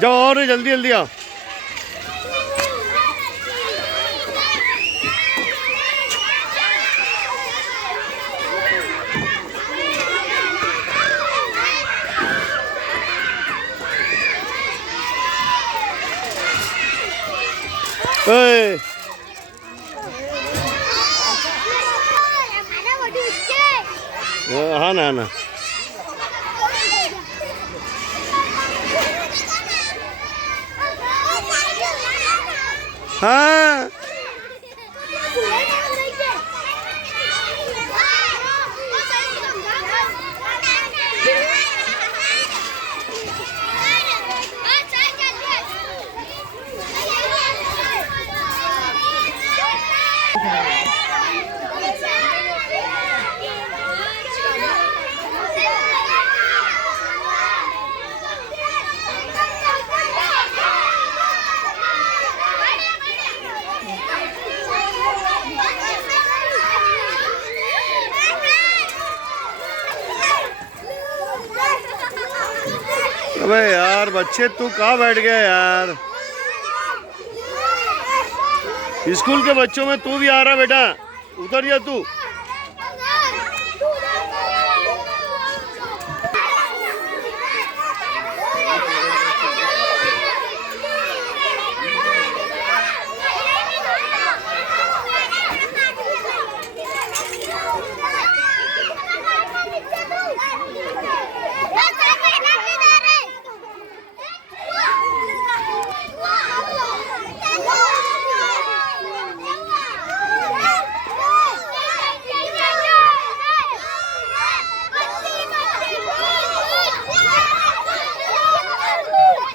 जाओ और जल्दी जल्दी आओ। ओए हाँ ना ना हाँ अबे यार बच्चे तू कहाँ बैठ गया यार। स्कूल के बच्चों में तू भी आ रहा बेटा, उतर जा तू।